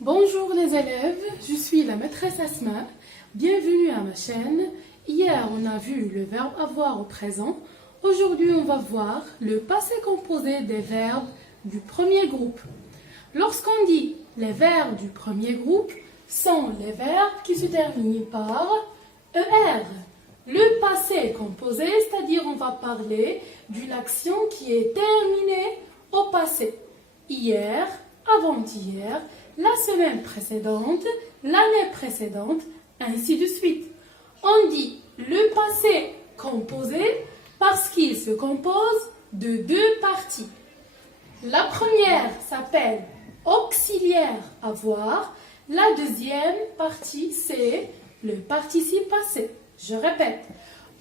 Bonjour les élèves, je suis la maîtresse Asma. Bienvenue à ma chaîne. Hier, on a vu le verbe avoir au présent. Aujourd'hui, on va voir le passé composé des verbes du premier groupe. Lorsqu'on dit les verbes du premier groupe, sont les verbes qui se terminent par ER. Le passé composé, c'est-à-dire on va parler d'une action qui est terminée au passé. Hier, avant-hier, la semaine précédente, l'année précédente, ainsi de suite. On dit le passé composé parce qu'il se compose de deux parties. La première s'appelle auxiliaire avoir. La deuxième partie, c'est le participe passé. Je répète,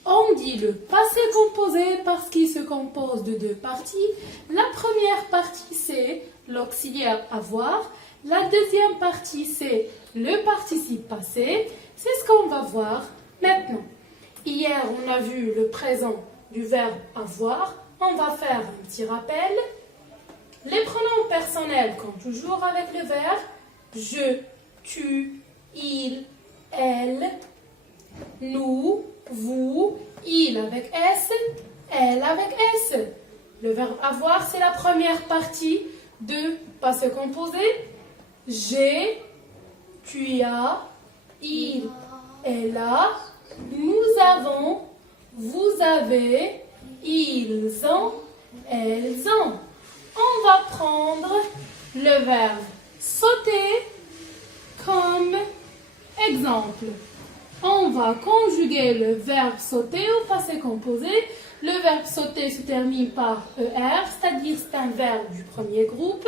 on dit le passé composé parce qu'il se compose de deux parties. La première partie, c'est l'auxiliaire avoir. La deuxième partie, c'est le participe passé. C'est ce qu'on va voir maintenant. Hier, on a vu le présent du verbe avoir. On va faire un petit rappel. Les pronoms personnels comptent toujours avec le verbe. Je, tu, il, elle, nous, vous, il avec S, elle avec S. Le verbe avoir, c'est la première partie de passé composé. J'ai, tu as, il, elle a, nous avons, vous avez, ils ont, elles ont. On va prendre le verbe sauter comme exemple. On va conjuguer le verbe sauter au passé composé. Le verbe sauter se termine par ER, c'est-à-dire c'est un verbe du premier groupe.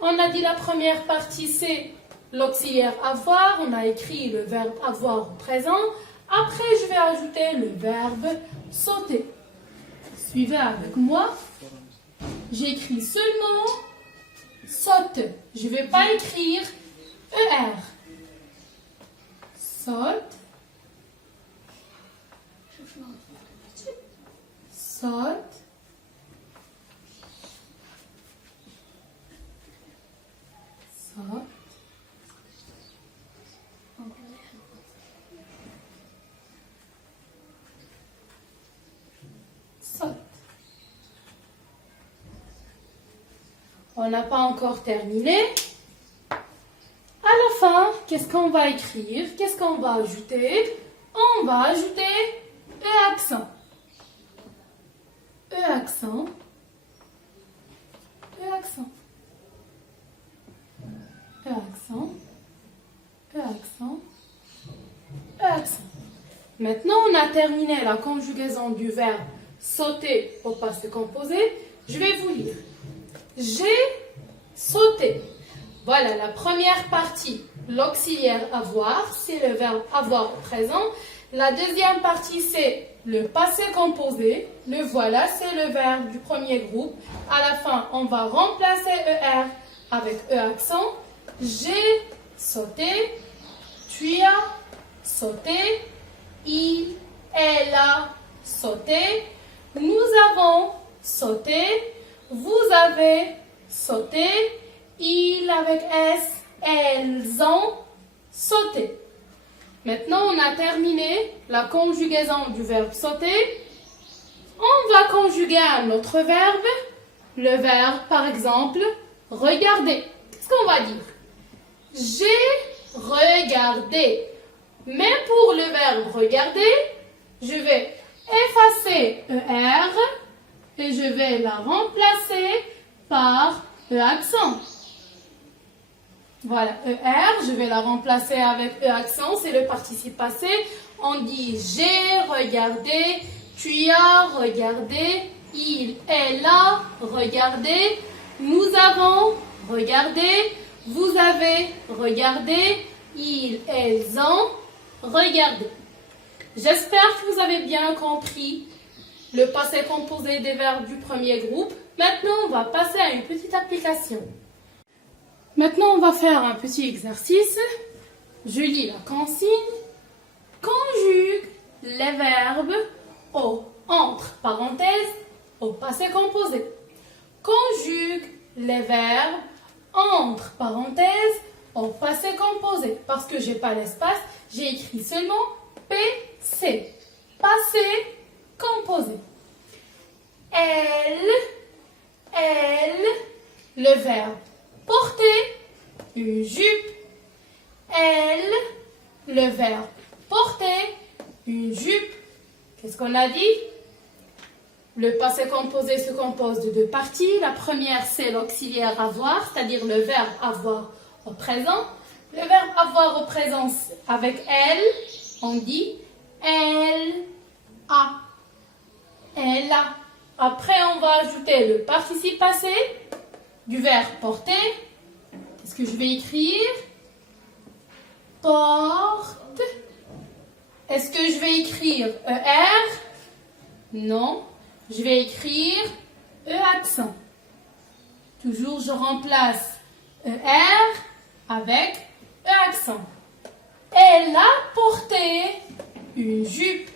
On a dit la première partie, c'est l'auxiliaire avoir. On a écrit le verbe avoir au présent. Après, je vais ajouter le verbe sauter. Suivez avec moi. J'écris seulement saute. Je ne vais pas écrire ER. Saute. Saute. Saute. Saute. On n'a pas encore terminé. À la fin, qu'est-ce qu'on va écrire? Qu'est-ce qu'on va ajouter? On va ajouter E accent. E accent. E accent. E accent. E accent. E accent. Maintenant, on a terminé la conjugaison du verbe sauter au passé composé. Je vais vous lire. J'ai sauté. Voilà la première partie, l'auxiliaire avoir, c'est le verbe avoir au présent. La deuxième partie, c'est le passé composé. Le voilà, c'est le verbe du premier groupe. À la fin, on va remplacer ER avec E accent. J'ai sauté, tu as sauté, il, elle a sauté, nous avons sauté, vous avez sauté, il avec S, elles ont sauté. Maintenant, on a terminé la conjugaison du verbe sauter. On va conjuguer un autre verbe. Le verbe, par exemple, regarder. Qu'est-ce qu'on va dire? J'ai regardé. Mais pour le verbe regarder, je vais effacer ER et je vais la remplacer par E accent. Voilà, ER, je vais la remplacer avec E accent, c'est le participe passé. On dit j'ai regardé, tu as regardé, il, elle a regardé, nous avons regardé, vous avez regardé, ils, elles ont regardé. J'espère que vous avez bien compris le passé composé des verbes du premier groupe. Maintenant, on va passer à une petite application. Maintenant, on va faire un petit exercice. Je lis la consigne. Conjugue les verbes entre parenthèses au passé composé. Conjugue les verbes entre parenthèses au passé composé. Parce que j'ai pas l'espace, j'ai écrit seulement PC. Passé composé. Elle, le verbe porter, une jupe. Elle, le verbe porter, une jupe. Qu'est-ce qu'on a dit? Le passé composé se compose de deux parties. La première, c'est l'auxiliaire avoir, c'est-à-dire le verbe avoir au présent. Le verbe avoir au présent, avec elle, on dit elle a. Elle a. Après, on va ajouter le participe passé du verbe porter. Qu'est-ce que je vais écrire? Porte. Est-ce que je vais écrire ER? Non. Je vais écrire E accent. Toujours, je remplace ER avec E accent. Elle a porté une jupe.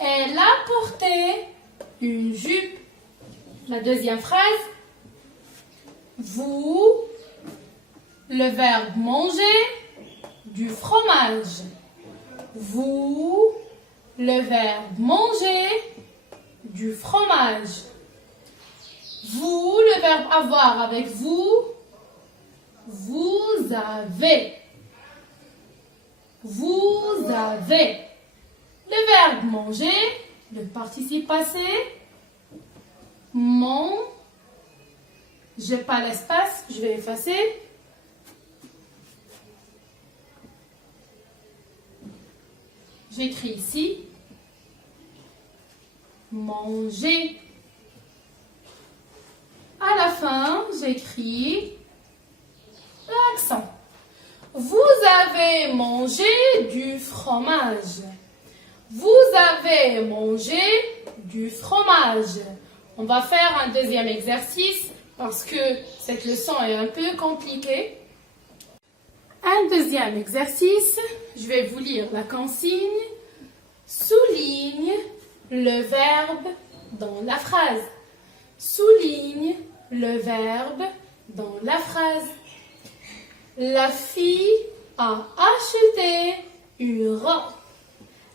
Elle a porté une jupe. La deuxième phrase. Vous, le verbe manger, du fromage. Vous, le verbe manger, du fromage. Vous, le verbe avoir avec vous, vous avez. Vous avez. Le verbe manger, le participe passé, mon. J'ai pas l'espace, je vais effacer. J'écris ici manger. À la fin, j'écris l'accent. Vous avez mangé du fromage. Vous avez mangé du fromage. On va faire un deuxième exercice parce que cette leçon est un peu compliquée. Un deuxième exercice, je vais vous lire la consigne. Souligne le verbe dans la phrase. Souligne le verbe dans la phrase. La fille a acheté une robe.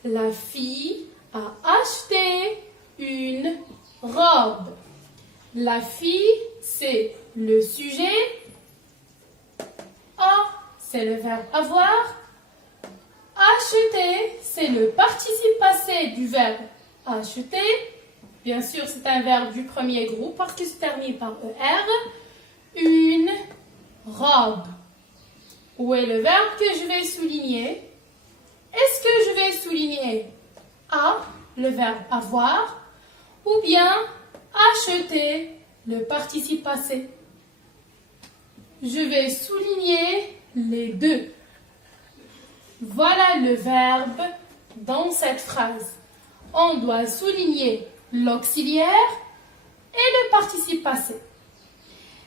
La fille a acheté une robe. La fille, c'est le sujet. A, c'est le verbe avoir. Acheter, c'est le participe passé du verbe acheter. Bien sûr, c'est un verbe du premier groupe parce qu'il se termine par ER. Une robe. Où est le verbe que je vais souligner? Est-ce que je vais souligner A, le verbe avoir, ou bien acheter, le participe passé? Je vais souligner les deux. Voilà le verbe dans cette phrase. On doit souligner l'auxiliaire et le participe passé.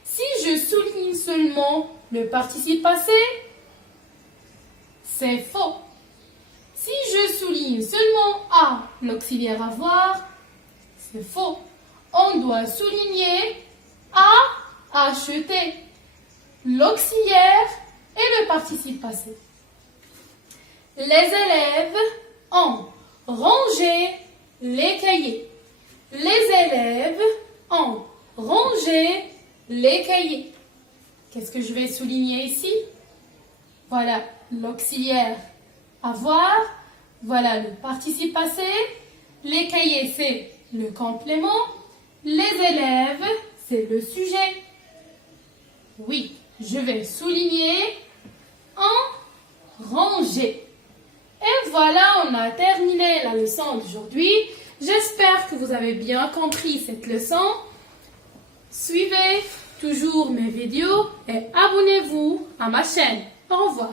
Si je souligne seulement le participe passé, c'est faux. Si je souligne seulement A, l'auxiliaire avoir, c'est faux. On doit souligner A, acheter, l'auxiliaire et le participe passé. Les élèves ont rangé les cahiers. Les élèves ont rangé les cahiers. Qu'est-ce que je vais souligner ici? Voilà l'auxiliaire avoir. Voilà le participe passé. Les cahiers, c'est le complément. Les élèves, c'est le sujet. Oui, je vais souligner en ranger. Et voilà, on a terminé la leçon d'aujourd'hui. J'espère que vous avez bien compris cette leçon. Suivez toujours mes vidéos et abonnez-vous à ma chaîne. Au revoir.